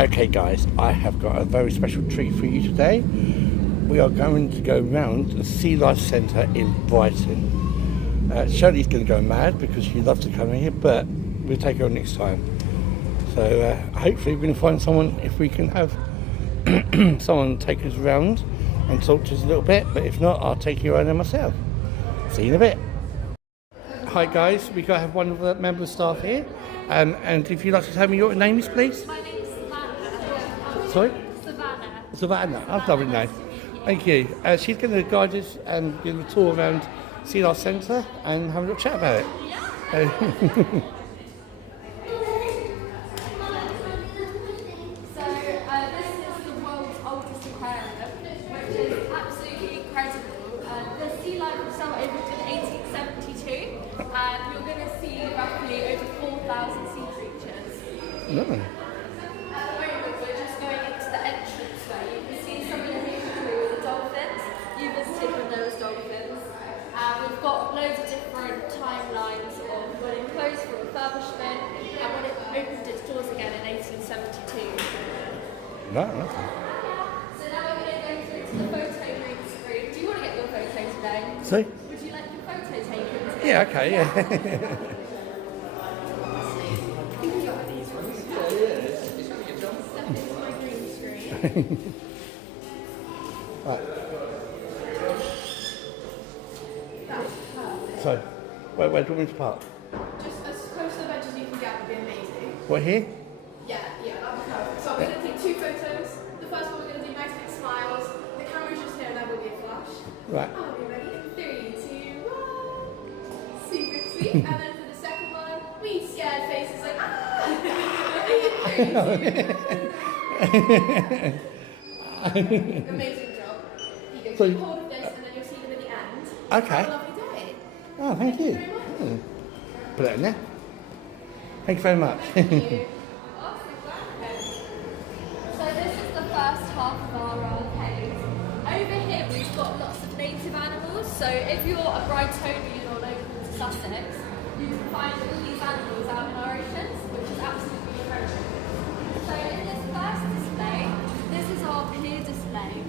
Okay guys, I have got a very special treat for you today. We are going to go round the Sea Life Centre in Brighton. Shirley's going to go mad because she loves to come here, but we'll take her next time. So hopefully we're going to find someone, if we can have someone take us around and talk to us a little bit, but if not, I'll take you around there myself. See you in a bit. Hi guys, we got to have one of the member of staff here, and if you'd like to tell me your name is, please. My name's Savannah. Sorry? Savannah. Savannah, that's a lovely name. Thank you. She's going to guide us and give a tour around Sea Life Centre and have a little chat about it. Yeah. So this is the world's oldest aquarium, which is absolutely incredible. The Sea Life was started in 1872, and you're going to see roughly over 4,000 sea creatures. No. At the moment, we're just going into the entrance where you can see some of the history with the dolphins. You visited when there was dolphins. We've got loads of different timelines of when it closed for refurbishment and when it opened its doors again in 1872. No, okay. So now we're going to go through to the photo room screen. Do you want to get your photo today? See? Would you like your photo taken today? Yeah, okay, yeah. Step into my green screen. Right. So, where do you want me to park? Just as close to the bench as you can get would be amazing. What, here? Yeah, that'd be perfect. So we're going to take two photos. The first one we're going to do nice big smiles. The camera's just here and there will be a flash. Right. Are we ready? 3, 2, 1. Super sweet. And then for the second one, we scared faces like, ah! 3, 2, 1. Amazing job. You go So- keep hold of this and then you'll see them at the end. Okay. Have a lovely day. Oh, thank you. Thank you very much. Put that in there. Thank you very much. Thank you. So this is the first half of our cave. Over here we've got lots of native animals. So if you're a Brightonian or local to Sussex, you can find all these animals out in our oceans, which is absolutely incredible. So in this first display, this is our pier display.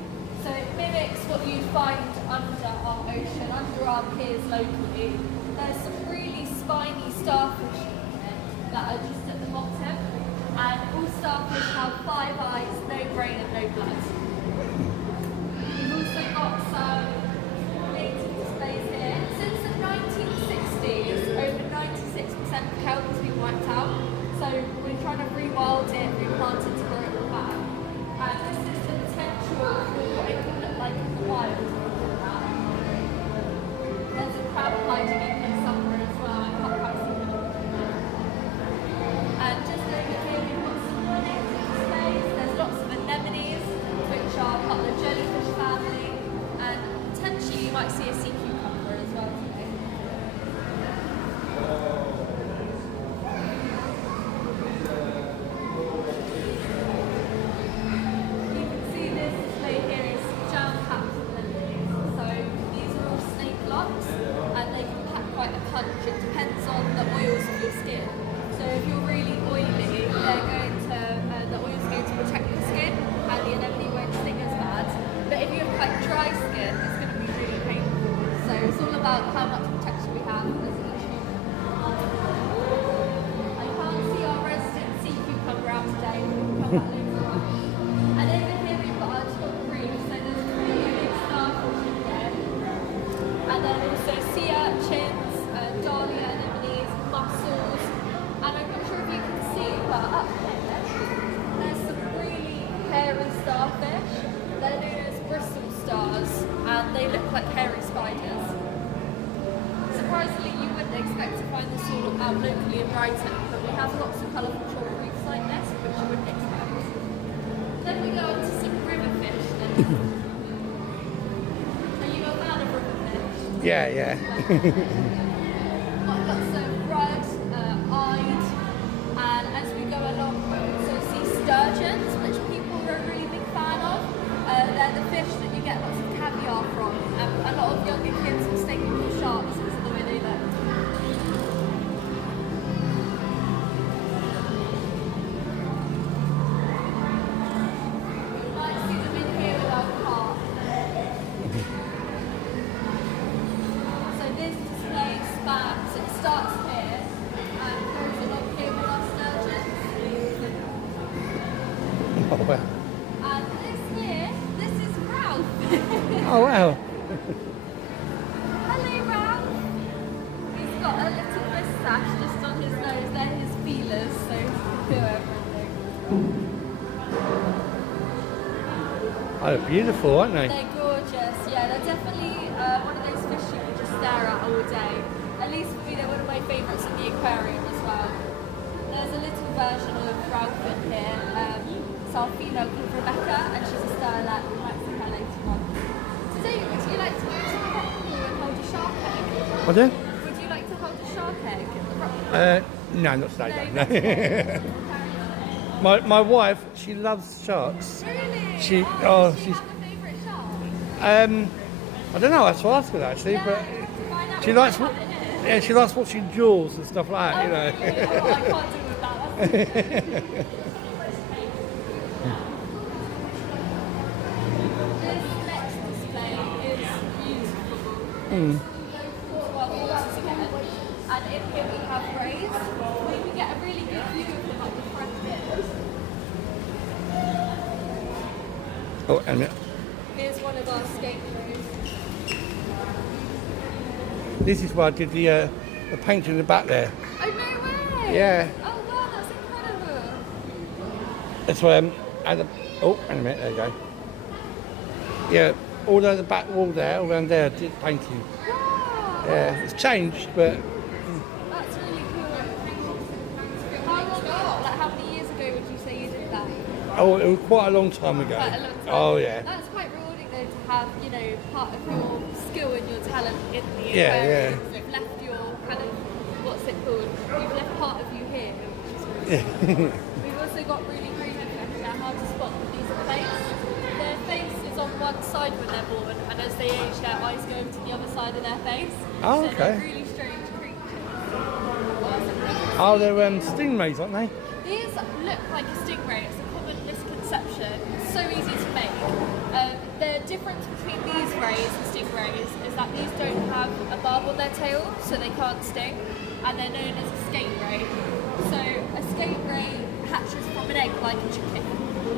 So it mimics what you'd find under our ocean, under our piers locally. There's some really spiny starfish in here that are just at the bottom. And all starfish have 5 eyes, no brain and no blood. We've also got some native displays here. Since the 1960s, over 96% of kelp has been wiped out. So we're trying to rewild it, replant it to grow it back. And this is the potential for what it could look like in the wild. There's a crab hiding in here somewhere as well. I can't quite see them. And just over here we've got some more native displays. There's lots of anemones, which are part of the jellyfish family, and potentially you might see a sea cucumber as well today. You can see this display here is jam-packed with anemones. So these are all snake blocks, and they can pack quite a punch. It depends on the oils of your skin. So if you're really oily, the oil's going to protect your skin, and the anemone won't sting as bad. But if you have quite dry skin, it's going to be really painful. So it's all about how much protection we have as each human. I can't see our resident sea cucumber out today, but we'll come back later on. And over here we've got our coral reef, so there's really big starfish in there. And then also sea urchins, dahlia anemones, mussels. And I'm not sure if you can see, but up there, there's some really hairy starfish. They're known as bristle stars, and they look like hairy spiders. Surprisingly, you wouldn't expect to find this all out locally in Brighton, but we have lots of colourful coral reefs like this, which you wouldn't expect. Then we go on to some river fish. Are you a fan of river fish? Yeah. Got lots of red, eyed, and as we go along we also see sturgeons, which people are a really big fan of. They're the fish that you get lots of caviar from. A lot of younger kids mistake them for sharks because of the way they look. wow. And this is Ralph. Oh, wow. Hello, Ralph. He's got a little moustache just on his nose. They're his feelers, so he can feel everything. Oh, they're beautiful, aren't they? They're gorgeous. Yeah, they're definitely one of those fish you can just stare at all day. At least for me, they're one of my favourites in the aquarium as well. There's a little version of Ralph in here. It's our female called Rebecca, and she's a starlet. We might see her later on. Today, would you like to go to the rock pool and hold a shark egg? Pardon? Would you like to hold a shark egg at the rock pool? No, not today. No, No. my wife, she loves sharks. Really? She- Does she oh, she's- have a favourite shark? I don't know. I have to ask her that, actually, Yeah, but to find out she we likes. might have it here. Yeah, she likes watching Jaws and stuff like that. You know. Really? Oh, I can't do with that. That's This next display is beautiful. To our waters again. And in here we have rays. We can get a really good view of them at the front here. Oh, and Here's one of our skate rays. this is where I did the painting in the back there. Oh, no way! Yeah. Oh, wow, that's incredible. That's where at the. Oh, hang a minute. There you go. Yeah, all over the back wall there, all around there, I did painting. Wow! Yeah, it's changed, but That's really cool. How long ago, like how many years ago would you say you did that? oh, it was quite a long time ago. Quite a long time. Oh yeah. That's quite rewarding though to have, you know, part of your skill and your talent in the Yeah, aquarium. yeah. You've left your kind of, what's it called? You've left part of you here, which is really cool. We've also got really greedy fish now, hard to spot, but these are face. Their face is on one side when they're born, and as they age, their eyes go over to the other side of their face. Oh, So okay. they're really strange creatures. Awesome. Oh, they're stingrays, aren't they? These look like a stingray. It's a common misconception. It's so easy to make. The difference between these rays and stingrays is that these don't have a barb on their tail, so they can't sting, and they're known as a skate ray. So a skate ray hatches from an egg like a chicken,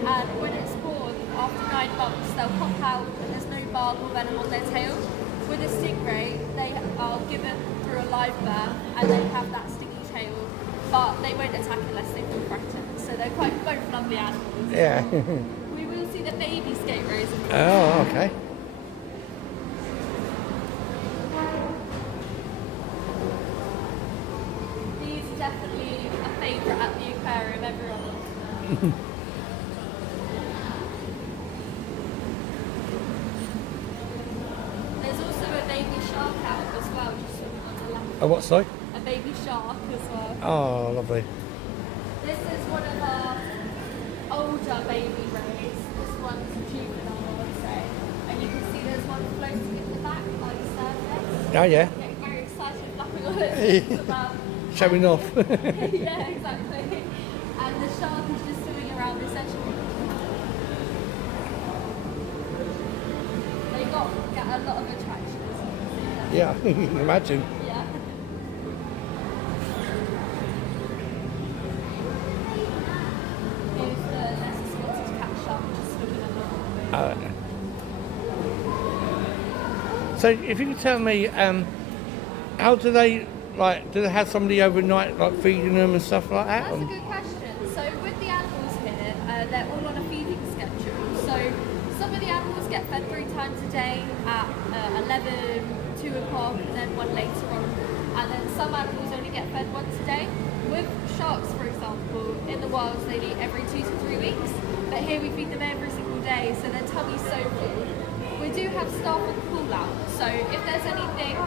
and when it's born, after 9 months, they'll pop out and there's no barb or venom on their tail. With a stingray, they are given through a live birth, and they have that stingy tail, but they won't attack unless they feel threatened. So they're quite both lovely animals. Yeah. We will see the baby skate rays. Oh, okay. These are definitely a favourite at the aquarium, everyone loves them. There's also a baby shark out as well, just swimming on the left. Oh, what, sorry? A baby shark as well. Oh, lovely. This is one of our older baby rays. This one's juvenile, I would say. And you can see there's one floating in the back by the surface. Oh, yeah. Getting very excited, flapping all its about. Showing off. Yeah, exactly. And the shark is just swimming around this edge. They get a lot of attraction, as you can see. Yeah, imagine. Yeah. Here's the lesser spotted cat shark just swimming along. So, if you could tell me, how do they have somebody overnight, like feeding them and stuff like that? That's a good question. So with the animals here, they're all on a feeding schedule. So some of the animals get fed 3 times a day at 11, 2 o'clock, and then one later on. And then some animals only get fed once a day. With sharks, for example, in the wild they eat every 2 to 3 weeks. But here we feed them every single day, so their tummy's so full. We do have staff on call out, so if there's anything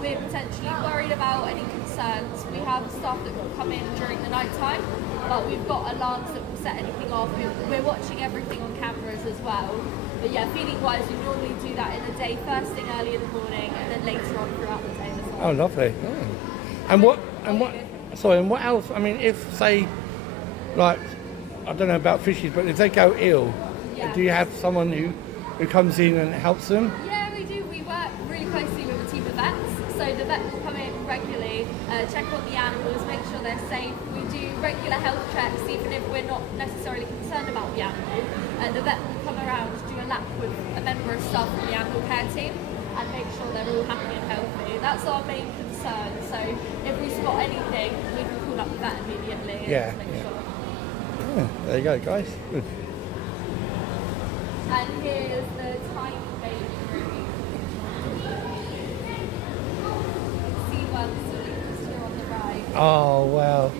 we're potentially worried about, any concerns, we have staff that will come in during the night time, but we've got alarms that will set anything off. We're watching everything on cameras as well. But yeah, feeding wise, we normally do that in the day, first thing early in the morning, and then later on throughout the day as well. Oh, lovely. Oh. And what else? I mean, if say, like, I don't know about fishes, but if they go ill, Yeah. do you have someone who comes in and helps them? Yeah, we do. We work really closely with a team of vets. So the vet will come in regularly, check on the animals, make sure they're safe. We do regular health checks, even if we're not necessarily concerned about the animal. The vet will come around, do a lap with a member of staff from the animal care team and make sure they're all happy and healthy. That's our main concern. So if we spot anything, we can call up the vet immediately Yeah, and make yeah. sure. Yeah, there you go, guys. Good. And here's the tiny baby room. See one sitting just here on the right. Oh, wow.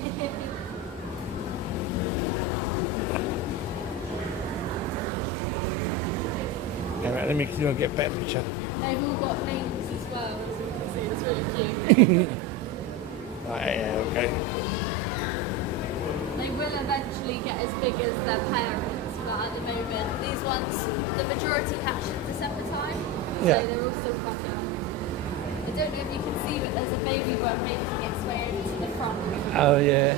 All right, let me get a better picture. They've all got names as well, as you can see. It's really cute. Right, yeah, okay. They will eventually get as big as their parents, but at the moment, these ones, the majority hatch in December time, so Yeah. they're all still quite young. I don't know if you can see, but there's a baby worm making its way over to the front. Oh, yeah.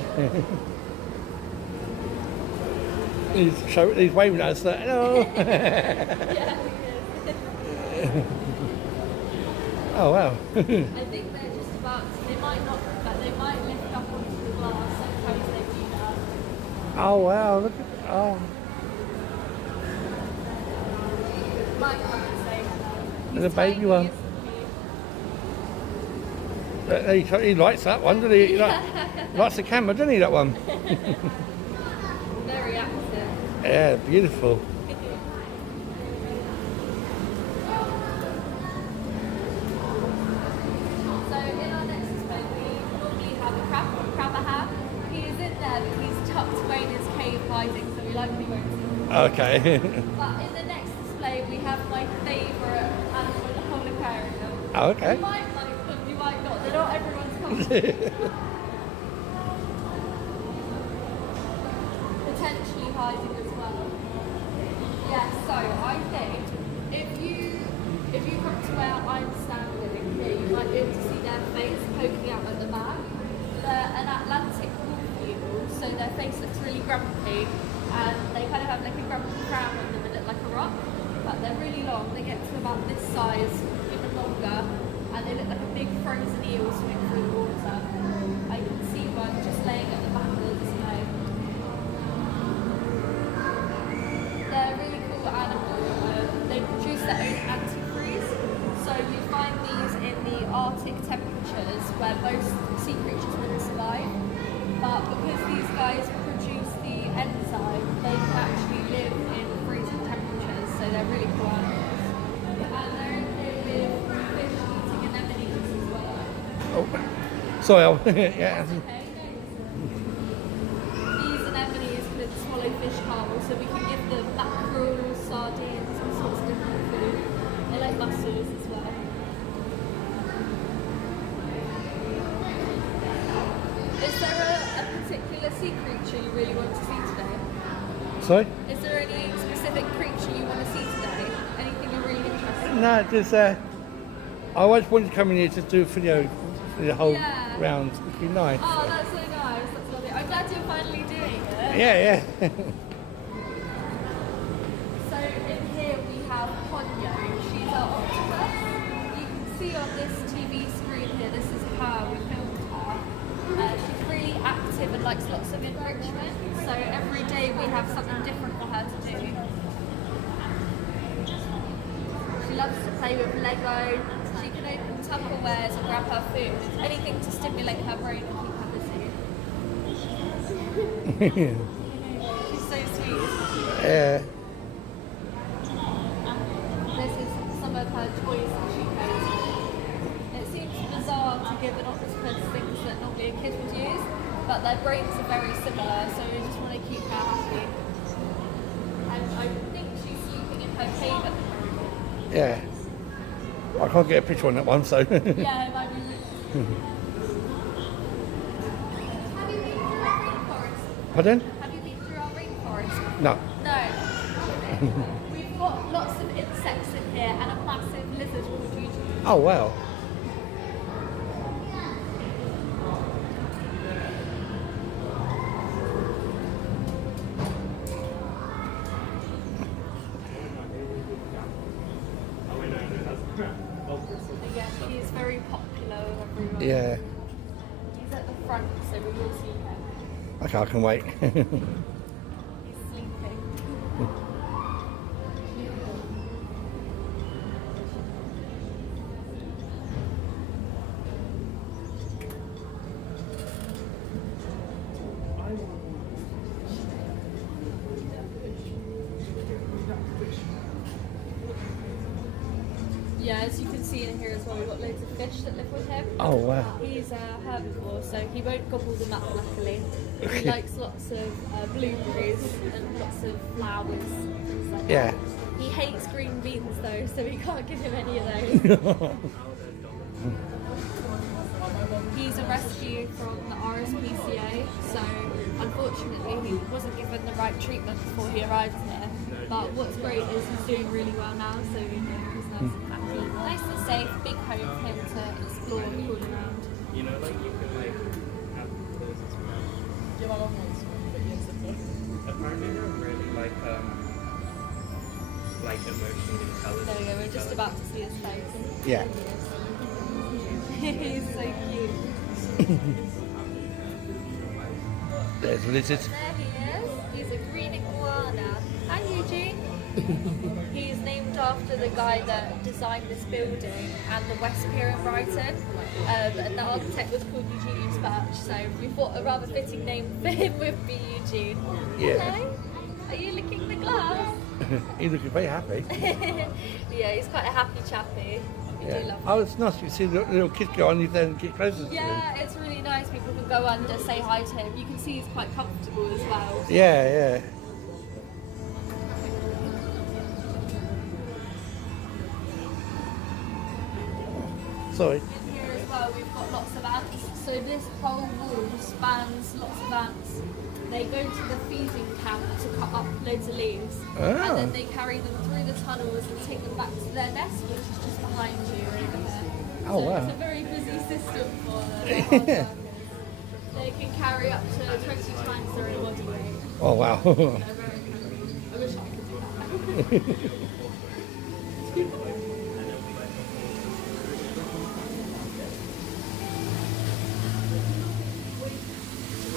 He's waving at us like, hello. Yeah, he is. Oh, wow. I think they're just about to, they might not, but they might lift up onto the glass, sometimes they do that. Oh, wow. Look at, oh. Might come and say hello. There's a He's baby tiny, one. isn't He likes that one, doesn't he? He likes the camera, doesn't he, that one? he? Very active. Yeah, beautiful. So in our next display, we normally have a crabber. He is in there, but he's tucked away in his cave hiding, so we likely won't see him. Okay. But in the next display, we have my favourite animal in the whole aquarium. Oh, okay. You might like them, you might not. They're not everyone's cup. Potentially hiding as well. Yeah, so I think if you come to where I'm standing here, you might be able to see their face poking out at the back. They're an Atlantic wolf eagle, so their face looks really grumpy, and they kind of have like a grumpy crown on them and look like a rock. But they're really long. They get to about this size, even longer, and they look like a big frozen eel swimming through the water. I can see one just laying at the back of the display. They're a really cool animal. They produce their own antifreeze, so you find these in the Arctic temperatures where most sea creatures wouldn't survive. But because these guys produce the enzyme, they can actually live in freezing temperatures, so they're really cool animals. And they're okay with fish eating anemones as well. Oh, sorry, yeah. Okay, these anemones could swallow fish whole, so we can give them mackerel, sardines, all sorts of different food. They like mussels as well. Is there a particular sea creature you really want to see today? Sorry? Is there any specific creature you want to see today? Anything you're really interested in? No, just, I always wanted to come in here to do a video for the whole Yeah. round. It'd be nice. Oh, that's so nice. That's lovely. I'm glad you're finally doing it. Yeah. So in here we have Ponyo. She's our octopus. You can see on this TV screen here, this is her, we filmed her. She's really active and likes lots of enrichment. So every day we have something different for her to do. She loves to play with Lego. She can open Tupperwares and grab her food. Anything to stimulate her brain and keep her busy. She's so sweet. Yeah. This is some of her toys that she plays with. It seems bizarre to give an octopus things that normally a kid would use, but their brains are very similar, so we just want to keep her happy. And I think she's sleeping in her cave at the moment. Yeah. I can't get a picture on that one, so. Yeah, it might be really. Have you been through our rainforest? Pardon? Have you been through our rainforest? No. No. We've got lots of insects in here and a massive lizard called Juju. Oh, wow. Yeah, she is very popular with everyone. Yeah. He's at the front, so we will see him. Okay, I can wait. He's sleeping. Yeah, as you can see in here as well, we've got loads of fish that live with him. Oh wow. He's a herbivore, so he won't gobble them up, luckily. He likes lots of blueberries and lots of flowers. Things like Yeah. that. He hates green beans though, so we can't give him any of those. He's a rescue from the RSPCA, so unfortunately he wasn't given the right treatment before he arrived here. But what's great is he's doing really well now, so he's nice and happy. Nice and safe, big home for him to explore and crawl around. You know, like you can like have clothes as well. Apparently they're really like emotionally intelligent. There we go, we're just about to see his face. Yeah. He's so cute. There's a lizard. There he is. He's a green iguana. Hi, Eugene. He's named after the guy that designed this building and the West Pier in Brighton. And the architect was called Eugenius Birch, so we thought a rather fitting name for him would be Eugene. Yeah. Hello. Are you licking the glass? He's looking very happy. Yeah, he's quite a happy chappy. We do Yeah. love him. Oh, it's nice. You see the little kids go on you then get closer to him. Yeah, it's really nice. People can go under, say hi to him. You can see he's quite comfortable as well. Yeah, yeah. Sorry. In here as well, we've got lots of ants. So this whole wall spans lots of ants. They go to the feeding camp to cut up loads of leaves, and then they carry them through the tunnels and take them back to their nest, which is just behind you over there. Oh, so wow. It's a very busy system for them. They're hard workers. They can carry up to 20 times their own body weight. Oh, wow. They're very heavy. I wish I could do that.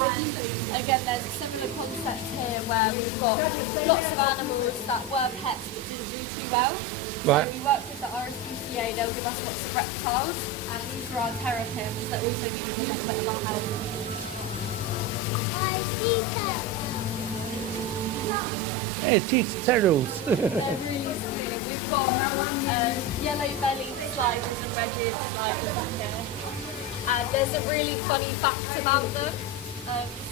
And again, there's a similar concept here where we've got lots of animals that were pets but didn't do too well. Right. So we work with the RSPCA, they'll give us lots of reptiles, and these are our terrapins that also need a little bit of our help. Hey, teeth turtles. They're really sweet. We've got yellow-bellied sliders and red-eared sliders up here. And there's a really funny fact about them.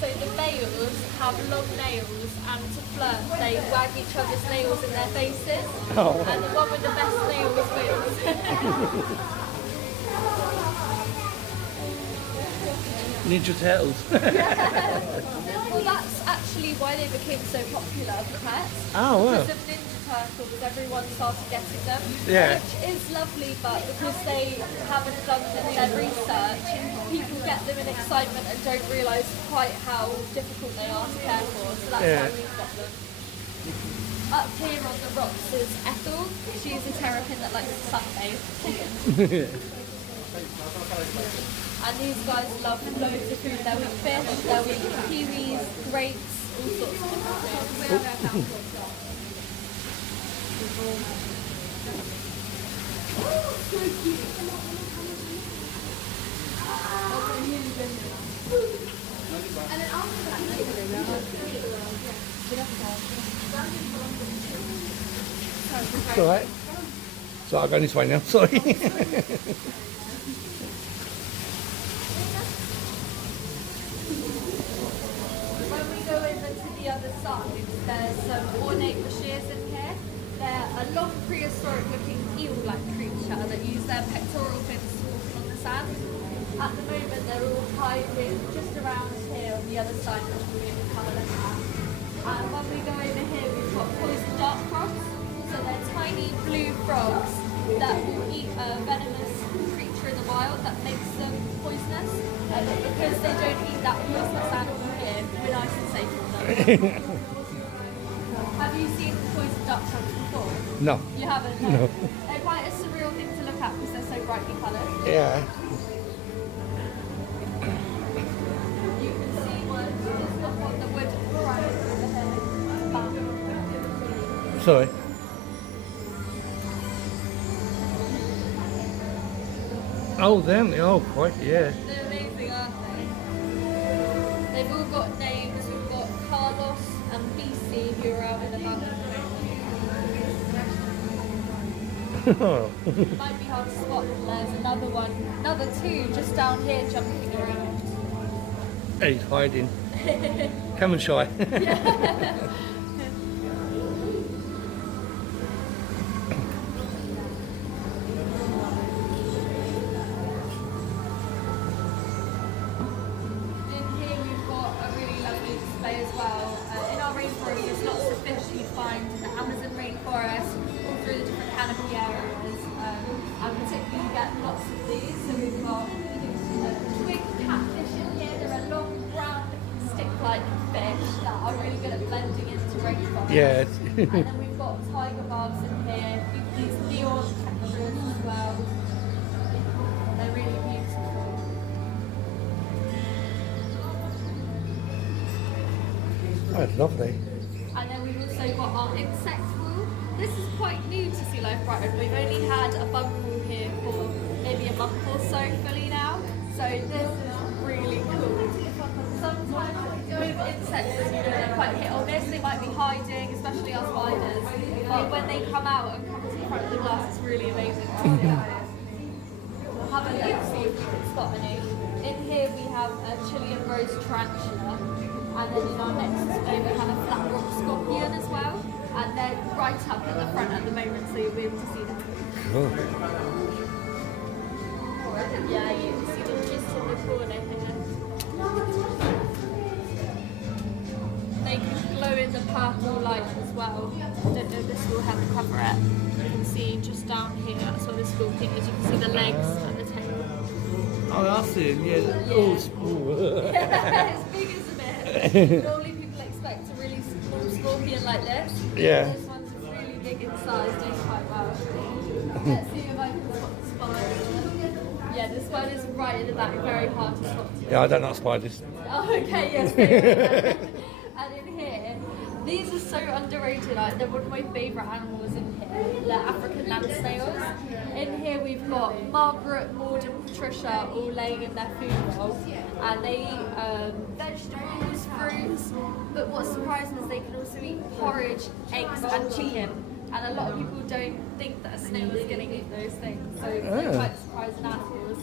So the males have long nails, and to flirt they wag each other's nails in their faces. Oh. And the one with the best nails wins. Ninja Turtles. Well, that's actually why they became so popular for pets. Oh, wow. Because of Ninja Turtles, everyone started getting them. Yeah. Which is lovely, but because they haven't done their research, people get them in excitement and don't realise quite how difficult they are to care for. So that's Yeah. why we've got them. Up here on the rocks is Ethel. She's a terrapin that likes to sunbathe. And these guys love loads of food. They'll eat fish, they'll eat kiwis, grapes, all sorts of different things. And then after that, It's alright. So I'll go this way now, sorry. When we go over to the other side, there's some ornate bashires in here. They're a long prehistoric looking eel-like creature that use their pectoral fins to walk on the sand. At the moment they're all hiding just around here on the other side, which we're going to have a look at. And when we go over here we've got poison dart frogs. So they're tiny blue frogs that will eat a venomous creature in the wild that makes them poisonous. But because they don't eat that poisonous animal here, we're nice and safe from them. Have you seen poison duck frogs before? No. You haven't? No. They're quite a surreal thing to look at because they're so brightly coloured. Yeah. You can see one just Sorry. Oh, them. Oh, quite, yeah. They're amazing, aren't they? They've all got names. We've got Carlos and BC who are out in the back. It might be hard to spot, but there's another one, another two just down here jumping around. He's hiding. Come and shy. In here we've got a really lovely display as well. In our rainforest there's lots of fish you find in the Amazon rainforest, all through the different canopy areas. And particularly you get lots of these. So we've got twig catfish in here. They're a long brown stick-like fish that are really good at blending into rainforest. Yeah. And then we've got tiger barbs in here. These neon textures as well. They're really beautiful. That's lovely. And then we've also got our insect pool. This is quite new to Sea Life Brighton. We've only had a bug pool here for maybe a month or so fully now. So this is really cool. Sometimes with insects, you know, they're quite hit or miss. They might be hiding, especially our spiders. But when they come out and come to the front of the glass, it's really amazing to see. We'll have a look, see if we can spot any. In here we have a Chilean rose tarantula. And then in our next display we have a flat rock scorpion as well. And they're right up at the front at the moment, so you'll be able to see them. Cool. Yeah, you can see them just in the corner here. They can glow in the purple light as well. I don't know if this will help cover it. You can see just down here, that's where the scorpion is. You can see the legs and the tail. Oh, I see him, yeah. Oh, small. As big as a bit. Normally people expect a really small scorpion like this. Yeah. This one's really big in size, doing quite well. Let's see if I can spot the spider. Yeah, the spider's right in the back, very hard to spot. Yeah, I don't like spiders. Oh, okay, yes. And in here, these are so underrated. They're one of my favourite animals in here. They're African land snails. In here we've got Margaret, Maud and Patricia all laying in their food bowl. And they eat vegetables, fruits. But what's surprising is they can also eat porridge, eggs and chicken. And a lot of people don't think that a snail is going to eat those things. So they're quite surprising animals.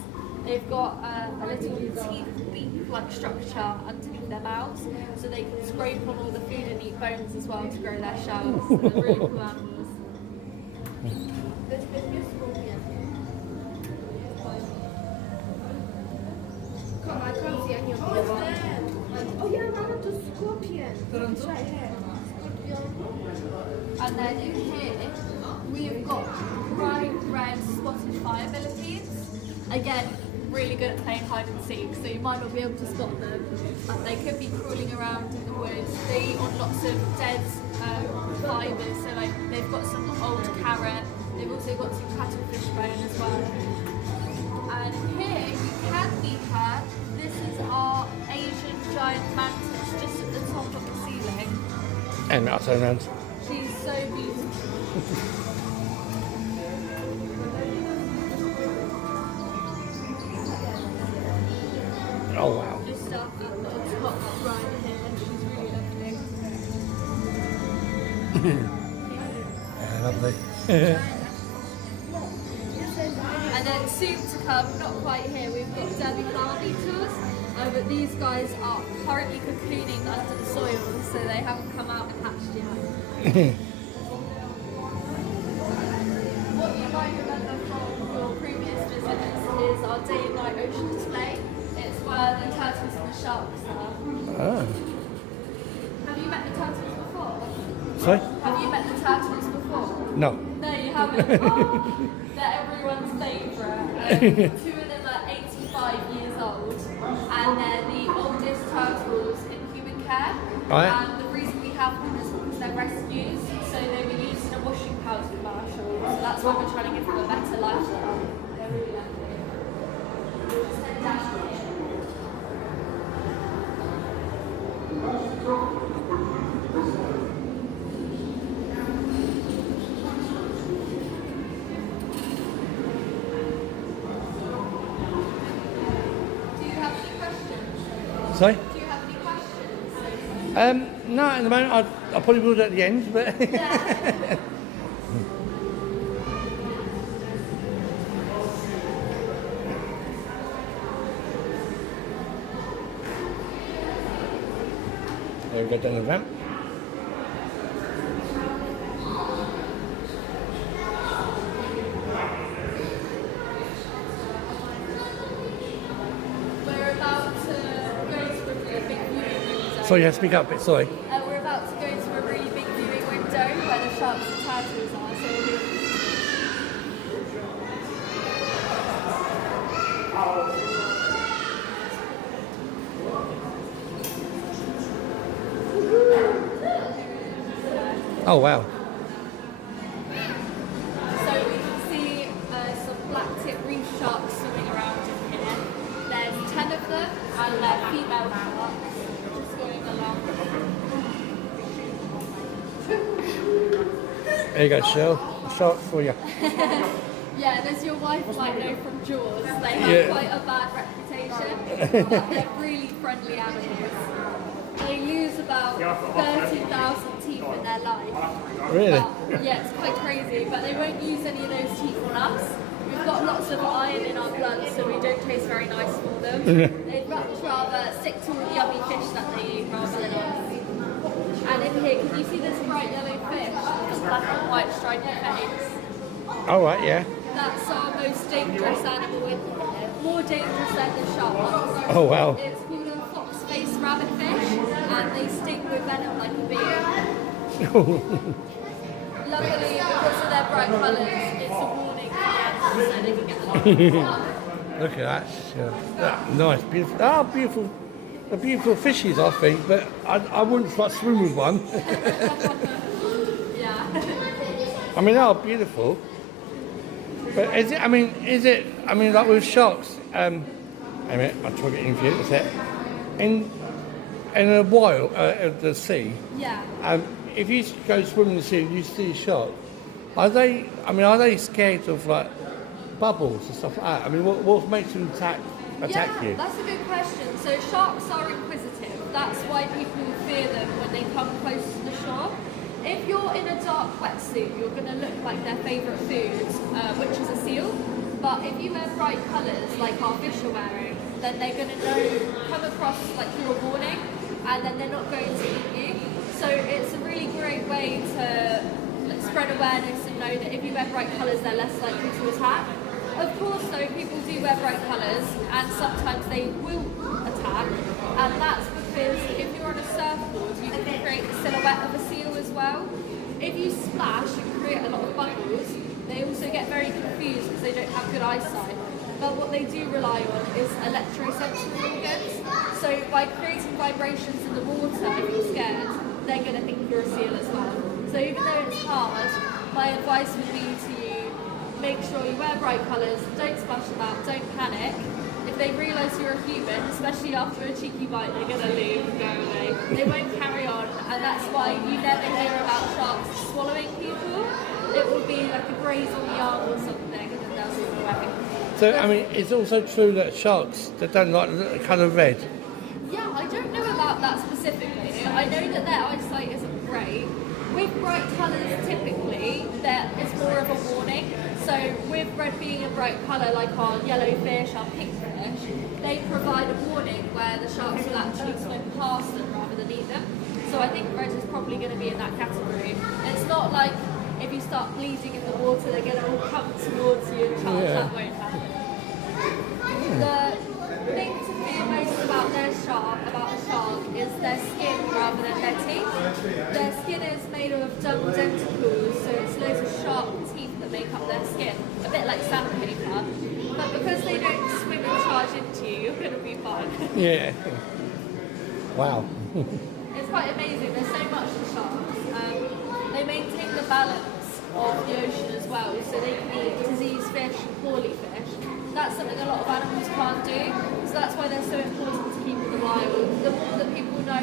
They've got a little teeth beak-like structure underneath their mouths, so they can scrape on all the food and eat bones as well to grow their shells. So they're really cool animals. This is scorpion. Come, I can't see any of them. Oh yeah, one of the scorpion. It's right here. And then in here, we've got bright red spotted fire millipedes. Again, really good at playing hide and seek, so you might not be able to spot them. But they could be crawling around in the woods. They eat on lots of dead fibres, so like they've got some old carrot. They've also got some cuttlefish bone as well. And here you can meet her. This is our Asian giant mantis, just at the top of the ceiling. And I'll turn around. She's so beautiful. Oh, wow. Just up at the top right here. She's really lovely. Yeah, lovely. And then soon to come, not quite here, we've got Derby flower beetles. But these guys are currently cocooning under the soil, so they haven't come out and hatched yet. What you might remember from your previous visits is our day and night ocean display. It's where the turtles and the sharks are. Oh. Have you met the turtles before? Sorry? Have you met the turtles before? No. No, you haven't. Oh, they're everyone's favourite. Two of them are 85 years old, and they're the oldest turtles in human care. Right. And the reason we have them is because they're rescues, so they were used in a washing powder commercial. So that's why we're trying to give them a better lifestyle. They're really lovely. Just head down here. Sorry? Do you have any questions? No, at the moment, I probably will at the end, but... Yeah. There we go down the ramp. We're about to go to a big viewing window. Sorry, you have to speak up a bit, sorry. We're about to go to a really big viewing window where the sharks and turtles are. So we'll be... Oh, wow. So we can see some black tip reef sharks swimming around in here. There's 10 of them and they're female sharks just going along. There you go, Shell. Shark for you. Yeah, and as your wife might know from Jaws, they have Yeah. quite a bad reputation, but they're really friendly animals. They lose about 30,000 teeth in their life. Really? But, yeah, it's quite crazy, but they won't use any of those teeth on us. We've got lots of iron in our blood, so we don't taste very nice for them. They'd much rather stick to all the yummy fish that they eat rather than us. And in here, can you see this bright yellow fish with the black and white stripy face? All right, yeah. That's our most dangerous animal in here. More dangerous than the sharks. Oh, wow. It's called a fox-faced rabbitfish, and they sting with venom like a bee. Luckily, because of their bright colours, it's a warning for the animals so they can get along. Look at that. Nice, beautiful. Ah, beautiful. They're beautiful fishes, I think, but I wouldn't like swim with one. Yeah. I mean, they are beautiful. But is it, like with sharks, wait a minute, I'll try to get in for you, that's it. In a wild, the sea, Yeah. if you go swimming in the sea and you see a shark, are they scared of like bubbles and stuff like that? I mean, what makes them attack you? That's a good question. So sharks are inquisitive. That's why people fear them when they come close to the shore. If you're in a dark wetsuit, you're going to look like their favourite food, which is a seal. But if you wear bright colours, like our fish are wearing, then they're going to come across like you're a warning, and then they're not going to eat you. So it's a really great way to spread awareness and know that if you wear bright colours, they're less likely to attack. Of course, though, people do wear bright colours, and sometimes they will attack, and that's because if you're on a surfboard, you can create the silhouette of a seal as well. If you splash and create a lot of bubbles, they also get very confused because they don't have good eyesight. But what they do rely on is electrosensory organs. So by creating vibrations in the water, if you're scared, they're going to think you're a seal as well. So even though it's hard, my advice would be to you, make sure you wear bright colours, don't splash them out, don't panic. If they realise you're a human, especially after a cheeky bite, they're going to leave and go away. They won't carry on, and that's why you never hear about sharks swallowing people. It will be like a graze on the arm or something, and then they'll swim away. So, I mean, it's also true that sharks, they don't like the colour red. Yeah, I don't know about that specifically. I know that their eyesight isn't great. With bright colours, typically, it's more of a warning. So with red being a bright colour, like our yellow fish, our pink fish, they provide a warning where the sharks will actually swim past them rather than eat them. So I think red is probably going to be in that category. It's not like if you start bleeding in the water, they're going to all come towards you and charge. Yeah. That won't happen. The thing to fear most about a shark is their skin rather than their teeth. Their skin is made of dumb denticles, so it's loads of sharp teeth that make up their skin, a bit like sandpaper. But because they don't swim and charge into you, you're going to be fine. Yeah. Wow. It's quite amazing. There's so much to sharks. They maintain the balance of the ocean as well, so they can eat diseased fish and poorly fish. That's something a lot of animals can't do, so that's why they're so important to keep in the wild. The more that people know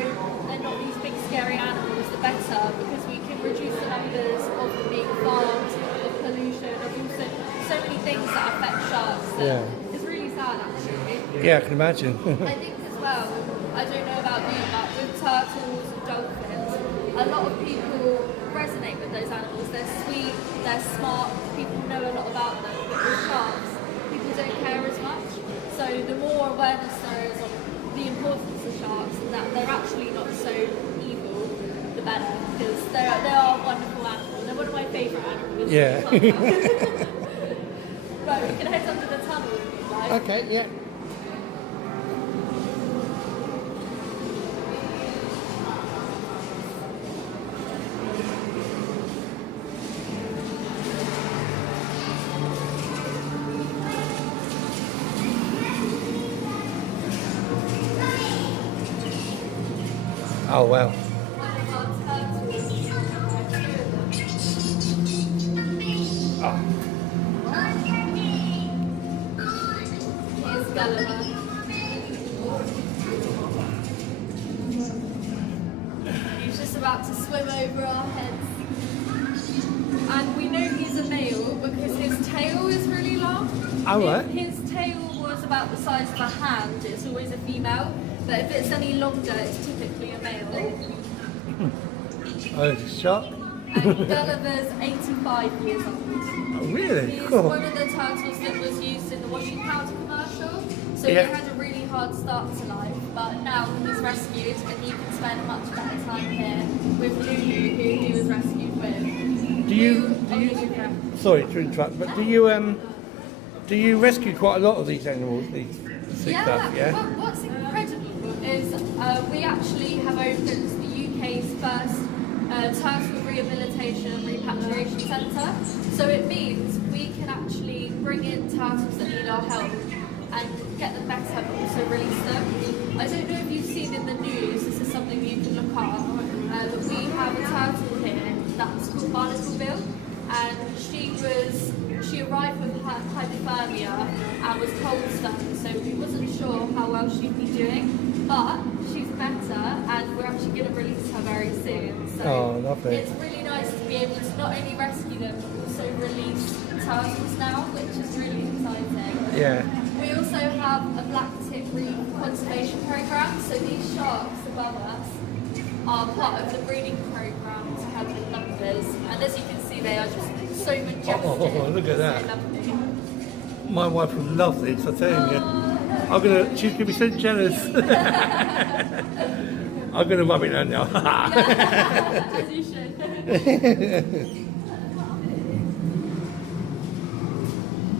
they're not these big scary animals, the better, because we can reduce the numbers of them being farmed, of pollution, of also so many things that affect sharks. That Yeah. It's really sad actually. Yeah, I can imagine. I think as well, I don't know about you, but with turtles and dolphins, a lot of people resonate with those animals. They're sweet, they're smart, people know a lot about them. But with sharks, people don't care as much. So the more awareness there is of the importance of sharks and that they're actually not so evil, the better, because they are wonderful animals. They're one of my favourite animals. Yeah. Right, we can head under the tunnel if you like. Okay, yeah. Oh wow. Oh, Here's Gulliver. He's just about to swim over our heads. And we know he's a male because his tail is really long. Oh, right. If his tail was about the size of a hand, it's always a female. But if it's any longer, it's typically a male. oh, it's a shark. And Gulliver's 85 years old. Oh, really? He's Cool. one of the turtles that was used in the washing powder commercial. So Yeah. he had a really hard start to life, but now he's rescued and he can spend much better time here with Lulu, who he was rescued with. Do you, sorry to interrupt, but do you rescue quite a lot of these animals, these sick stuff, yeah? What's incredible is we actually have opened the UK's first turtle rehabilitation and repatriation centre. So it means we can actually bring in turtles that need our help and get them better, but also release them. I don't know if you've seen in the news, this is something you can look up, but we have a turtle here that's called Barnacle Bill, and she arrived with hypothermia and was cold stunned, so we wasn't sure how well she'd be doing, but she's better and we're actually going to release her very soon. So Oh, lovely. it's really nice to be able to not only rescue them but also release turtles now, which is really exciting. Yeah. We also have a black tip reef conservation program, so these sharks above us are part of the breeding program to help with numbers, and as you can see they are just so majestic. Oh, look at that. So lovely. My wife would love this, I tell you. She's gonna be so jealous. I'm gonna rub it down now. As you should.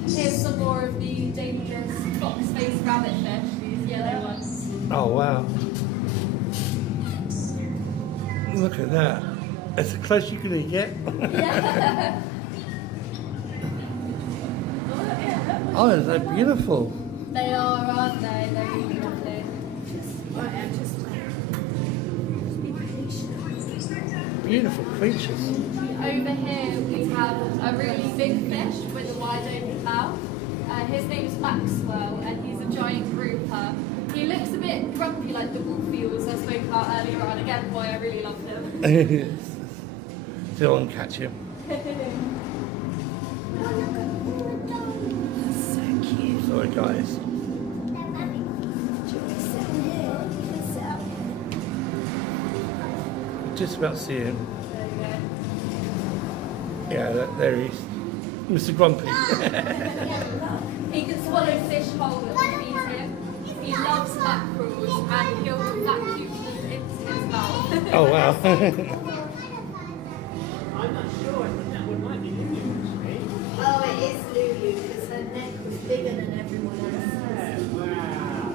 Here's some more of the dangerous fox-faced rabbitfish, these yellow ones. Oh wow. Look at that. That's the close you're gonna get. Yeah. Oh, they're beautiful. They are, aren't they? They're really lovely. Beautiful creatures. Over here we have a really big fish with a wide open mouth. His name's Maxwell and he's a giant grouper. He looks a bit grumpy like the wolf eels I spoke about earlier on. Again, boy, I really love him. Still on catch him. Sorry guys. Just about see him. There you go. Yeah, there he is. Mr. Grumpy. He can swallow fish whole if we feed him. He loves mackerels and he'll vacuum them into his mouth. Oh wow. I'm not sure. I think that one might be Lulu, actually. Oh, it is Lulu because her neck was bigger than everyone else's. Wow.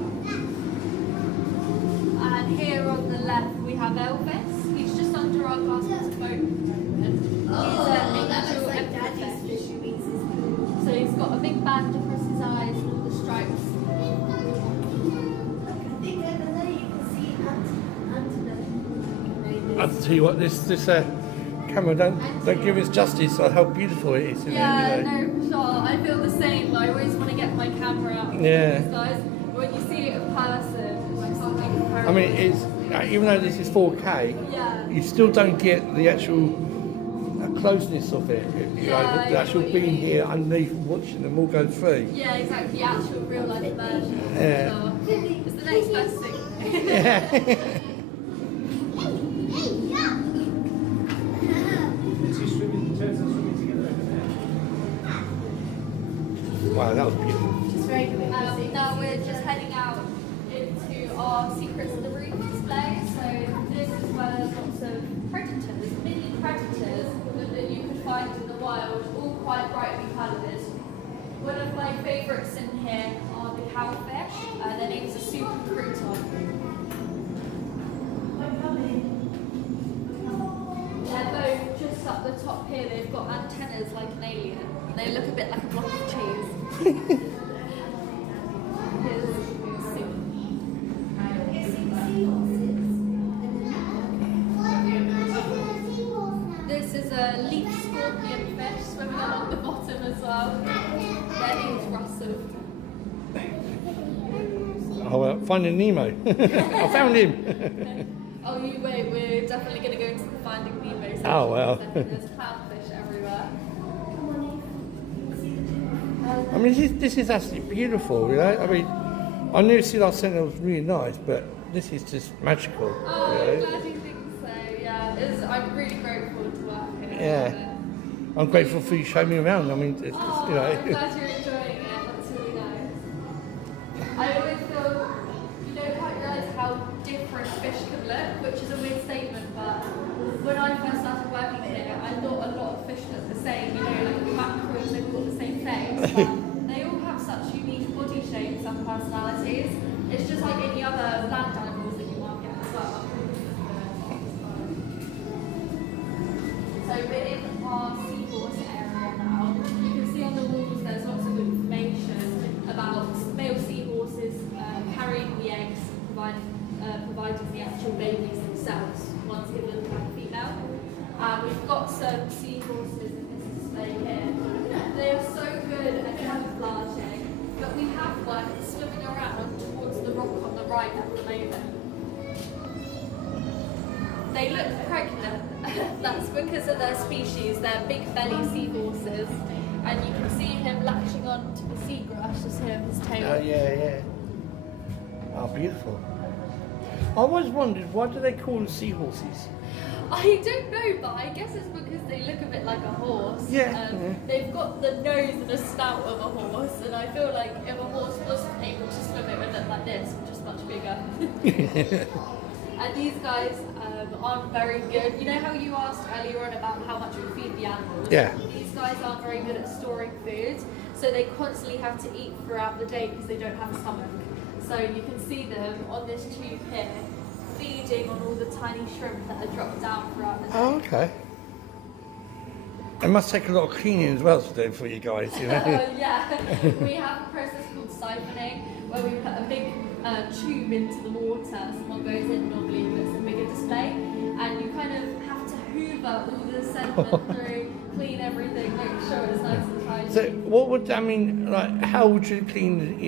And here on the left we have Elvis. He's just under our glass boat at the moment. He's Oh, an that looks angel like Daddy's Elvis. fish who eats his food. So he's got a big band across his eyes and all the stripes. I think over there you can see antelope. I'll tell you what, this camera don't give us justice on how beautiful it is. Yeah, You know? no, for sure. I feel the same. I always want to get my camera out and Yeah. these guys. When you see it in person, it's just something incredible. I mean, it's even though this is 4K, Yeah. you still don't get the actual closeness of it. You Yeah, know, I the know actual what you being mean. here underneath, watching them all go through. Yeah, exactly. The actual real life version. Yeah. For sure. It's the next best thing. Yeah. The turtles are swimming together over there. Wow, that was beautiful. It's very good. Now we're just heading out into our Secrets of the Reef display. So this is where there's lots of predators, mini predators that you could find in the wild, all quite brightly coloured. One of my favourites in here are the cowfish. Their names are super crouton. They're both just up the top here. They've got antennas like an alien. They look a bit like a block of cheese. This is a leaf scorpion fish swimming along the bottom as well. Their name's Russell. Oh, well, Finding Nemo. I found him. Oh, you wait, we're definitely going to go into the Finding Nemo section. Oh, well. There's clownfish everywhere. I mean, this is absolutely beautiful, you know. I mean, I knew Sea Life Centre was really nice, but this is just magical. Oh, you I'm know? glad you think so. Yeah, I'm really grateful to work here. Yeah. I'm grateful for you showing me around. I mean, it's just, Oh, you know. I'm glad you're enjoying it. That's really nice. I always feel you don't quite realise how different fish can look, which is a weird statement, but when I first started working here, I thought a lot of fish look the same. You know, like the mackerels, they've got the same face, but they all have such unique body shapes and personalities. It's just like any other land animals that you might get as well. So we're in our seahorse area now. You can see on the walls there's lots of information about male seahorses carrying the eggs, providing the actual babies themselves once given by a female. We've got some seahorses in this display here. They are so good at camouflaging, but we have one swimming around towards the rock on the right at the moment. They look pregnant. That's because of their species. They're big belly seahorses. And you can see him latching on to the seagrass, just here with his tail. Oh, yeah. Oh, beautiful. I always wondered, why do they call them seahorses? I don't know, but I guess it's because they look a bit like a horse. Yeah. They've got the nose and the snout of a horse, and I feel like if a horse wasn't able to swim, it would look like this, just much bigger. And these guys aren't very good. You know how you asked earlier on about how much we feed the animals? Yeah. These guys aren't very good at storing food, so they constantly have to eat throughout the day because they don't have a stomach. So you can see them on this tube here, feeding on all the tiny shrimp that are dropped down throughout the day. Oh, okay. It must take a lot of cleaning as well to do for you guys, you know. Yeah, we have a process called siphoning where we put a big tube into the water. Someone goes in normally if it's a bigger display, and you kind of have to hoover all the sediment through, clean everything, make sure it's nice and tidy. So, what would I mean? Like, how would you clean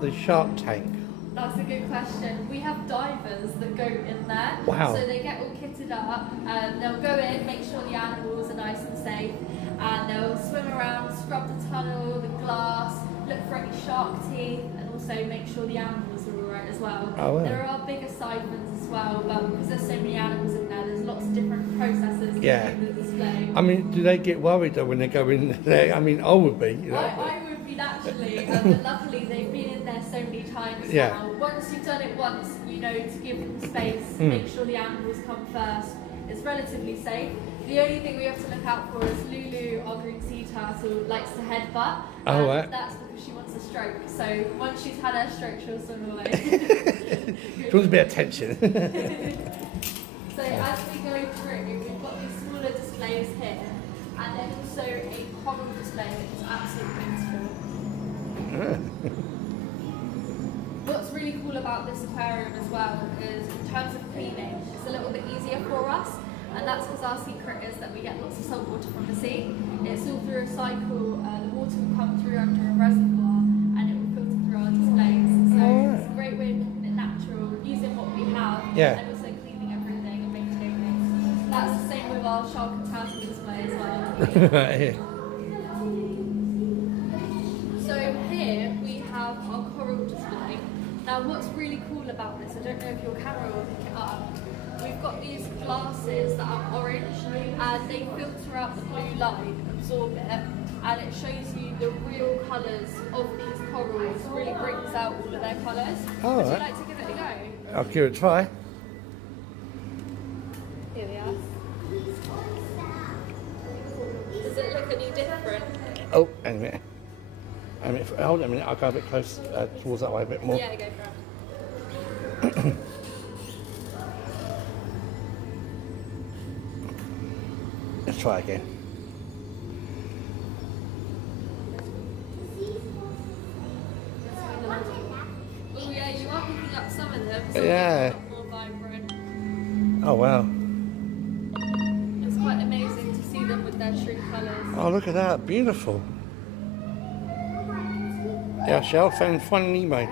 the shark tank? That's a good question. We have divers that go in there. Wow. So they get all kitted up and they'll go in, make sure the animals are nice and safe, and they'll swim around, scrub the tunnel, the glass, look for any shark teeth, and also make sure the animals are alright as well. Oh, wow. There are bigger siphons as well, but because there's so many animals in there, there's lots of different processes Yeah. in the display. I mean, do they get worried though when they go in there? I mean, I would be, you know. I would be naturally, but luckily they've been in there so many times Yeah. now. Once you've done it once, you know to give them space, make sure the animals come first. It's relatively safe. The only thing we have to look out for is Lulu, our green sea turtle, likes to headbutt. Oh, right. That's because she wants a stroke. So once she's had her stroke, she'll swim away. It was a bit of tension. So as we go through, we've got these smaller displays here, and then also a coral display, which is absolutely beautiful. What's really cool about this aquarium as well is in terms of cleaning, it's a little bit easier for us, and that's because our secret is that we get lots of salt water from the sea. It's all through a cycle, the water will come through under a reservoir and it will filter through our displays. So it's a great way of keeping it natural, using what we have, Yeah. and also cleaning everything and maintaining. That's the same with our shark and turtle display as well. Right here. So here we have our coral display. Now what's really cool about this. I don't know if your camera will pick it up. We've got these glasses that are orange and they filter out the blue light, absorb it, and it shows you the real colours of these corals, really brings out all of their colours. Oh, Would you right. like to give it a go? I'll give it a try. Here we are. Does it look any different? Oh, hang a minute. Hold on a minute, I'll go a bit close towards that way a bit more. Yeah, go for it. Let's try again. Oh yeah, you are picking up some of them, so Yeah. they're a lot more vibrant. Oh wow. It's quite amazing to see them with their true colours. Oh, look at that, beautiful. Yeah, Shell, found fun Nemo.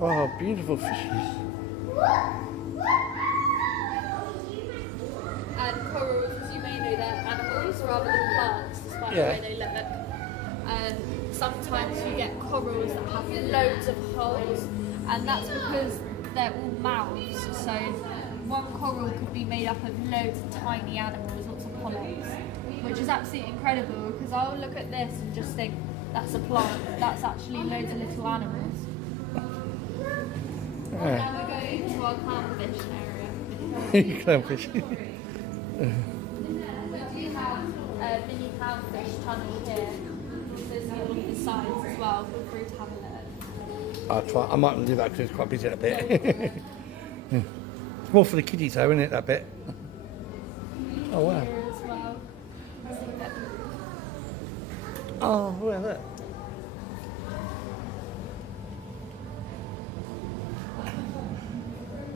Oh, beautiful fishes. And corals, as you may know, they're animals rather than plants, despite Yeah. the way they look. And sometimes you get corals that have loads of holes, and that's because they're all mouths. So one coral could be made up of loads of tiny animals, lots of polyps, which is absolutely incredible because I'll look at this and just think that's a plant. That's actually loads of little animals. Yeah. Now we're going to our clownfish area. Clownfish. We do have a mini clownfish tunnel here. There's along the sides as well. Feel free to have a look. I'll try. I might do that because it's quite busy that bit. It's more for the kiddies though, isn't it, that bit? Oh wow. Here as well. See that? Oh, well, look.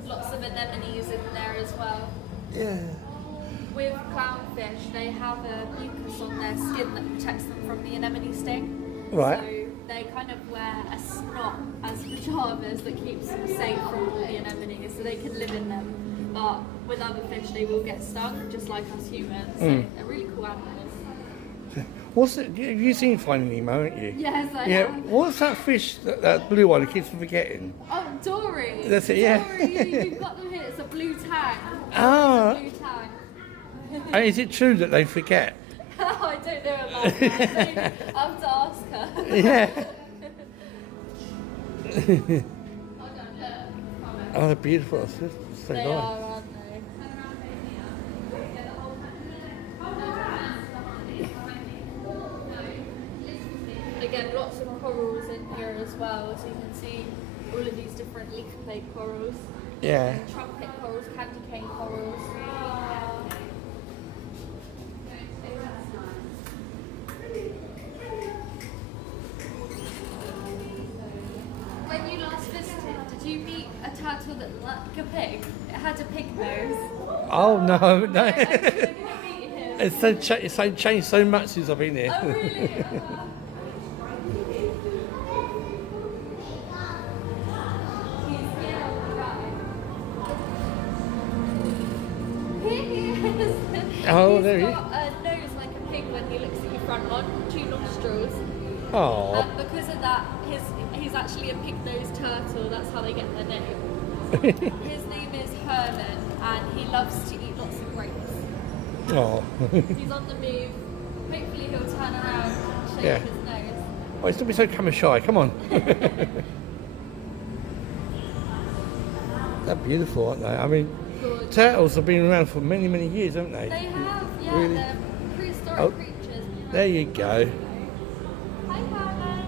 Lots of anemones in there as well. Yeah. With clownfish, they have a mucus on their skin that protects them from the anemone sting. Right. So they kind of wear a snot as pajamas that keeps them safe from all the anemones, so they can live in them. But with other fish, they will get stung, just like us humans. So they're really cool animals. What's it? You've seen Finding Nemo, haven't you? Yes, I Yeah. have. What's that fish? That blue one. I keep forgetting. Oh, Dory. That's it, yeah. Dory, you've got them here. It's a blue tang. Ah. Blue tang. And is it true that they forget? I don't know about that. Maybe I'll have to ask her. Yeah. Hold on, look. Oh, they're beautiful. It's so They nice. are, aren't they? Again, lots of corals in here as well, so you can see all of these different leaf plate corals, Yeah. trumpet corals, candy cane corals. When you last visited, did you meet a turtle that looked like a pig? It had a pig nose. Oh no, no. I didn't meet him. It's so changed so much since I've been here. Oh really? Here he is. Oh, He's there he is. got a nose like a pig when he looks at you front on, 2 nostrils. Oh. And because of that, he's actually a pig-nosed turtle. That's how they get their name. His name is Herman, and he loves to eat lots of grapes. Oh. He's on the move. Hopefully he'll turn around and shake Yeah. his nose. Oh, don't be so camera shy. Come on. They're beautiful, aren't they? I mean, Good. turtles have been around for many, many years, haven't they? They have, yeah, Really? they're prehistoric Oh, creatures. there you go. Hi, Herman.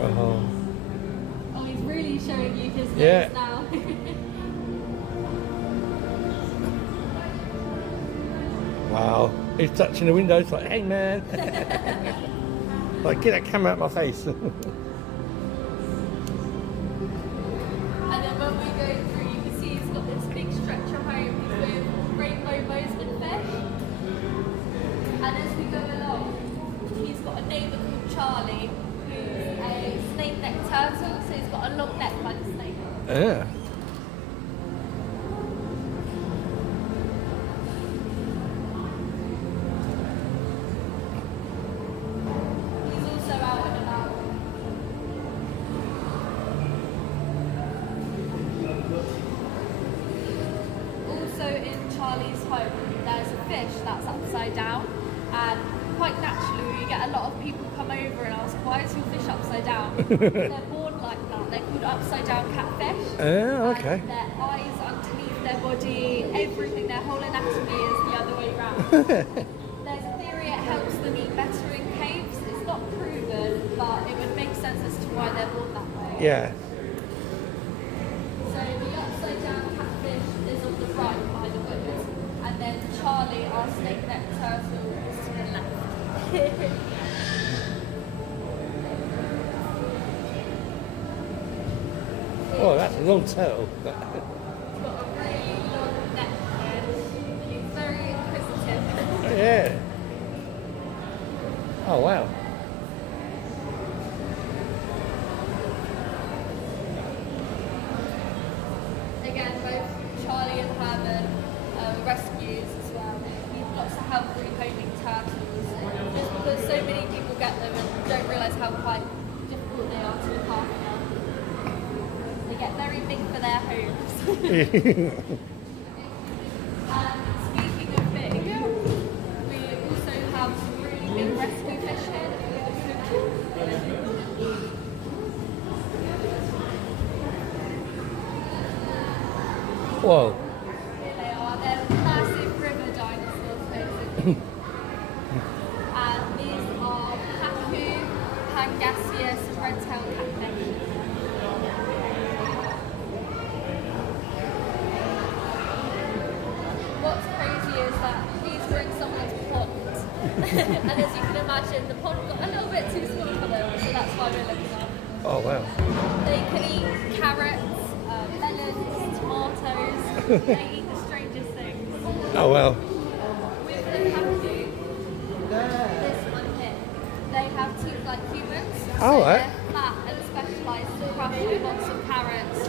Oh. Oh, he's really showing you his nose Yeah. now. Wow. He's touching the window. It's like, hey, man. Like, get that camera out my face. And then when we go through, you can see he's got this big stretch of homes with rainbow bozeman fish. And as we go along, he's got a neighbour called Charlie, who's a snake-necked turtle, so he's got a long neck like a snake. Yeah. He's also out and about. Charlie's home, there's a fish that's upside down, and quite naturally you get a lot of people come over and ask, why is your fish upside down? They're born like that. They're called upside down catfish. Oh, okay. And their eyes underneath their body, everything, their whole anatomy is the other way round. There's a theory it helps them eat better in caves. It's not proven, but it would make sense as to why they're born that way. Yeah. So the upside down catfish is on the right by the wood, and then Charlie, our snake-necked turtle, is to the left. Oh, that's a long turtle. He's got a really long neck here, and he's very inquisitive. Yeah. Oh, wow. Again, both Charlie and Herman rescues as well. We've lots of help rehoming turtles, just because so many people get them and don't realise how quite difficult they are to look after. They get very big for their homes. And speaking of big, we also have some really big rescue fish here that we also Whoa. Here they are. They're massive river dinosaurs, basically. And these are Pacu, Pangasius, and red-tailed catfish. What's crazy is that these were in someone's pond. And as you can imagine, the pond got a little bit too small for them, so that's why we're looking after them. Oh, wow. They can eat carrots, melons, tomatoes. They eat the strangest things. Oh, well. With the Pacu, this one here, they have teeth like humans. Oh, so right. they're fat and specialised in crafting lots of carrots,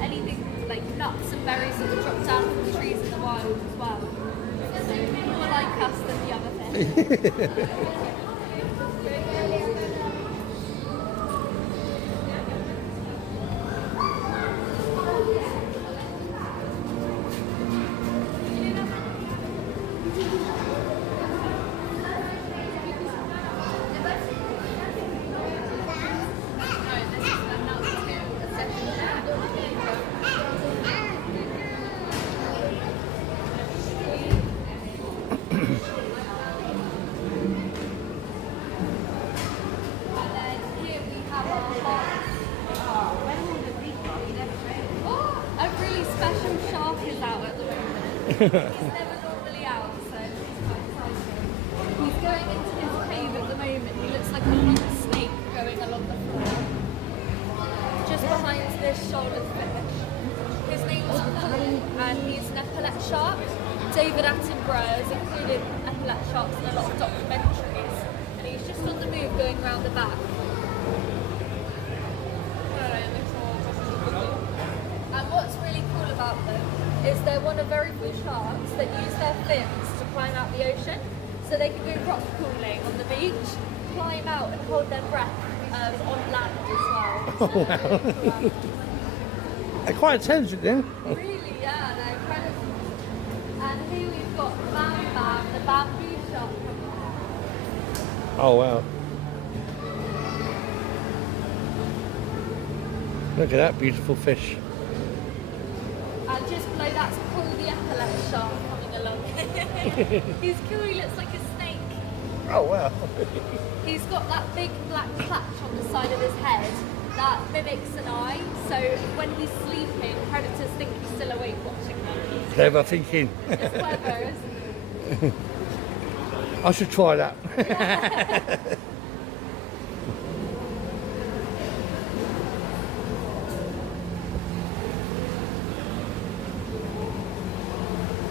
anything like nuts and berries that would drop down from the trees in the wild as well. So more like us than the other fish. He's never normally out, so he's quite excited. He's going into his cave at the moment. He looks like a long snake going along the floor. Just behind this shoulder fish. His name's Paul, and he's an epaulet shark. David Attenborough has included epaulet sharks in a lot of documentaries, and he's just on the move going around the back. And what's really cool about them is they're one of very few sharks that use their fins to climb out the ocean. So they can go rock cooling on the beach, climb out and hold their breath on land as well. Oh, wow. They're quite intelligent then. Really, yeah, they're incredible. And here we've got Bam Bam, the bamboo shark. Oh, wow. Look at that beautiful fish. And just below that's Paul the epaulet shark coming along. He's cool, he looks like a snake. Oh, wow. He's got that big black patch on the side of his head that mimics an eye, so when he's sleeping, predators think he's still awake watching them. Clever thinking. It's clever, isn't it? I should try that.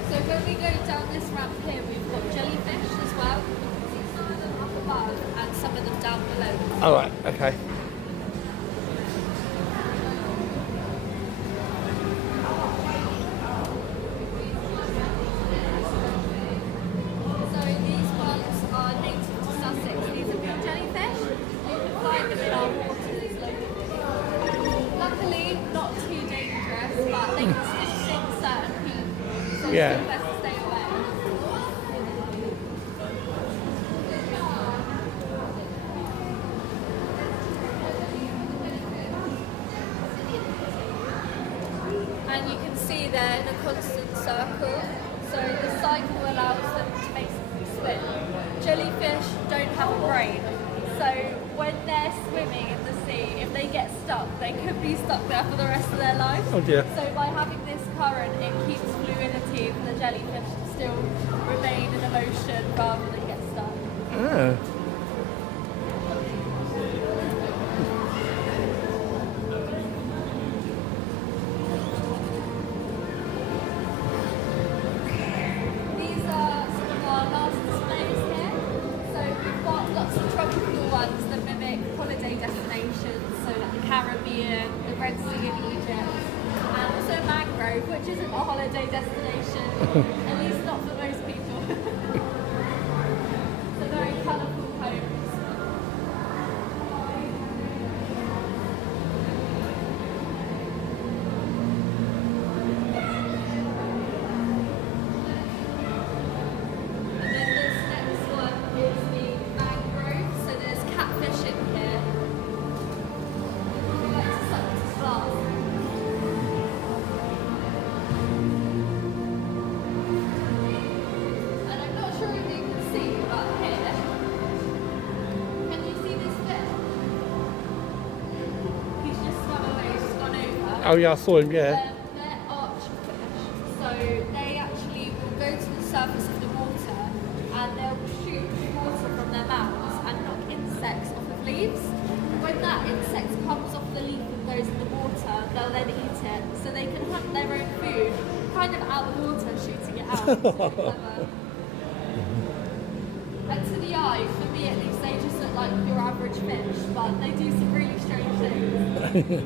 So when we go down this ramp here, we've got jellyfish as well. You can see some of them up above and some of them down below. All right, okay. So these ones are native to Sussex. These are blue jellyfish. You can find them in our waters locally. Luckily, not too dangerous, but they can still sting certain people. So Yeah. it's still best to stay and you can see they're in a constant circle. So the cycle allows them to basically swim. Jellyfish don't have a brain, so when they're swimming in the sea, if they get stuck, they could be stuck there for the rest of their lives. Oh dear. So by having this current, it keeps fluidity for the jellyfish to still remain in a motion rather than get stuck. Ah. These are some of our last displays here. So we've got lots of tropical ones that mimic holiday destinations, so like the Caribbean, the Red Sea in Egypt, and also mangrove, which isn't a holiday destination, at least not for most people. So very colourful homes. And then this next one is the mangrove. So there's catfish in here. We like to suck this glass. And I'm not sure if you can see, but here, can you see this fish? He's just swum away, he's just gone over. Oh yeah, I saw him. Yeah. They're archfish, so they actually will go to the surface of the water and they'll shoot water from their mouths and knock insects off of leaves. When that insect comes off the leaf and goes in the water, they'll then eat it. So they can hunt their own food, kind of out of the water, shooting it out. It's really clever. And to the eye, for me at least, they just look like your average fish, but they do some really strange things.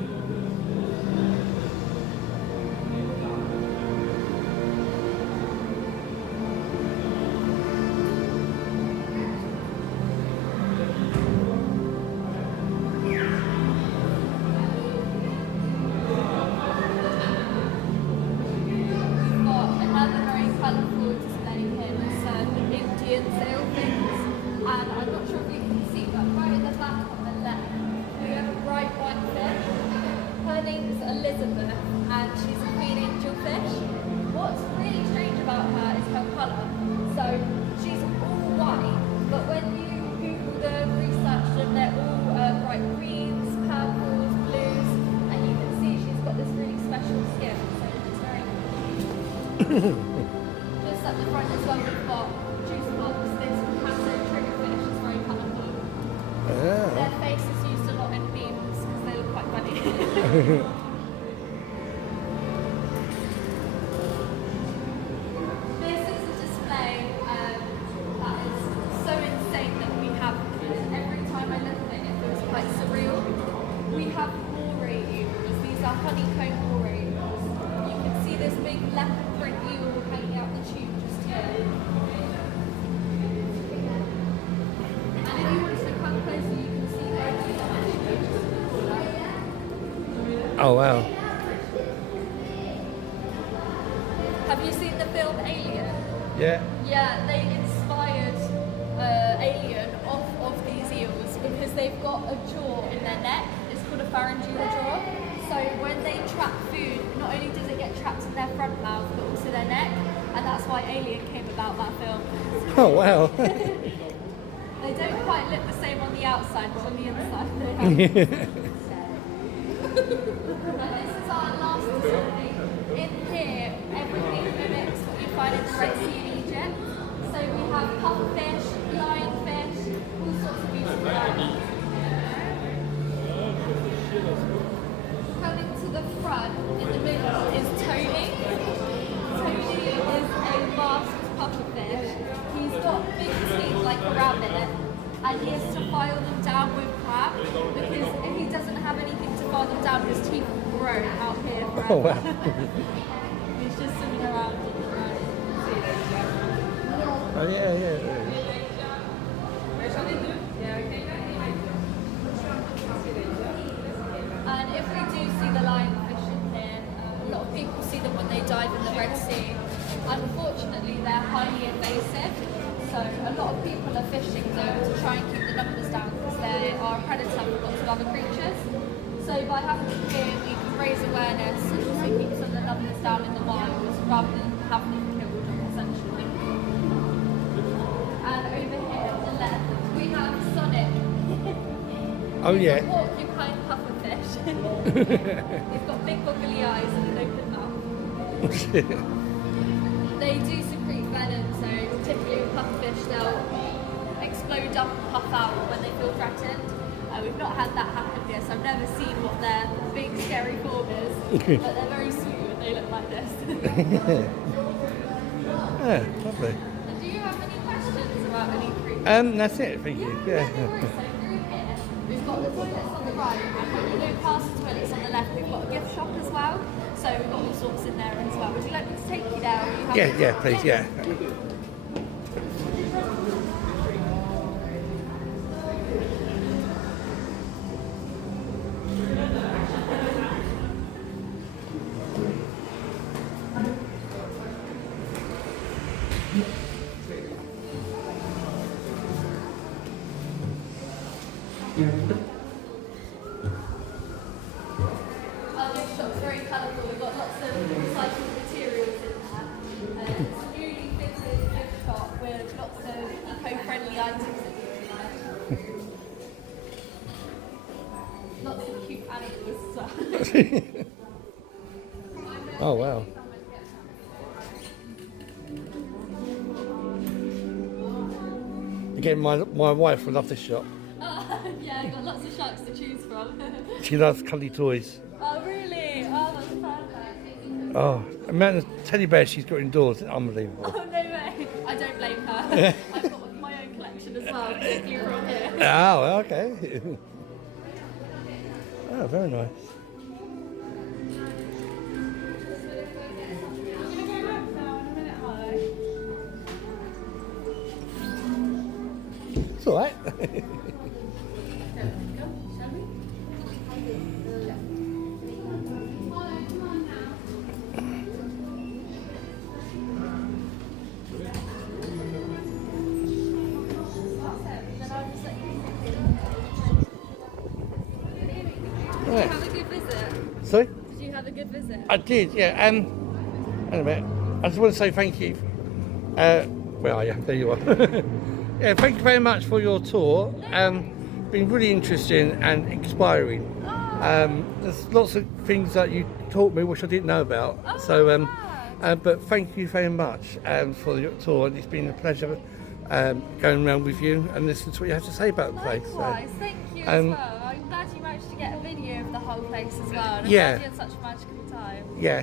We've got another very colourful display here that's the Indian sailfins, and I'm not sure if you can see, but right at the back on the left, we have a bright white fish. Her name is Elizabeth, and she's a queen angelfish. What's really strange about her is her colour. So she's all white, but when you Google the research them, they're all bright greens, purples, blues, and you can see she's got this really special skin. So it's very just at the front as well, we've got juice box. This Picasso triggerfish is very colourful. Ah. Their face is used a lot in memes because they look quite funny. This is a display that is so insane that we have, because every time I look at it, it feels quite surreal. We have moray eels. These are honeycomb moray eels. You can see this big leopard print eel hanging out the tube just here. And if you want to come closer, you can see their teeth. Oh wow. Have you seen the film Alien? Yeah. Yeah, they inspired Alien off of these eels because they've got a jaw in their neck. It's called a pharyngeal jaw. So when they trap food, not only does it get trapped in their front mouth, but also their neck. And that's why Alien came about, that film. Oh wow. They don't quite look the same on the outside, but on the inside they have. And this is our last display. In here, everything mimics what you find in the Red Sea in Egypt. So we have pufferfish, lionfish, all sorts of beautiful animals. Coming to the front, in the middle, is Tony. Tony is a masked pufferfish. He's got big teeth like a rabbit, and he has to file them down with crab, because if he doesn't have anything to file them down, his teeth will grow out here forever. Oh wow. He's just swimming around on the ground. Oh yeah, yeah. And if we do see the lionfish in here, a lot of people see them when they dive in the Red Sea. Unfortunately, they're highly invasive, so a lot of people are fishing them to try and keep the numbers down because they are a predator for lots of other creatures. So by having them here, we can raise awareness and also keep some of the numbers rather than having them killed, essentially. And over here on the left, we have Sonic. Oh yeah. Porcupine pufferfish. He's got big goggly eyes and an open mouth. They do secrete venom, so typically with pufferfish they'll explode up and puff out when they feel threatened. We've not had that happen yet, so I've never seen what their big scary form is, but they're very sweet when they look like this. Yeah, lovely. And do you have any questions about any creatures? That's it, thank you. Yeah. So through here, we've got the toilets on the right, and when you go past the toilets on the left, we've got a gift shop as well. So we've got all sorts in there as well. Would you like me to take you there? Or you have Yeah, please, yeah. Our gift shop's very colourful. We've got lots of recycled materials in there. It's a newly fitted gift shop with lots of eco-friendly items in there. Lots of cute animals as well. Oh wow. Again, my wife will love this shop. Yeah, we've got lots of sharks to choose from. She loves cuddly toys. Oh really? Oh, that's perfect. Oh, the amount of teddy bears she's got indoors is unbelievable. Oh no way! I don't blame her. I've got my own collection as well, particularly from here. Oh, okay. Oh, very nice. It's all right. Did you have a good visit? Sorry? Did you have a good visit? I did, yeah. Wait a minute. I just want to say thank you. Where are you? There you are. Yeah, thank you very much for your tour. Been really interesting and inspiring. There's lots of things that you taught me which I didn't know about. But thank you very much for your tour. It's been a pleasure going around with you and listening to what you have to say about the place. Likewise, thank you as well. I'm glad you managed to get a video of the whole place as well. And I'm Yeah. glad you had such a magical time. Yeah.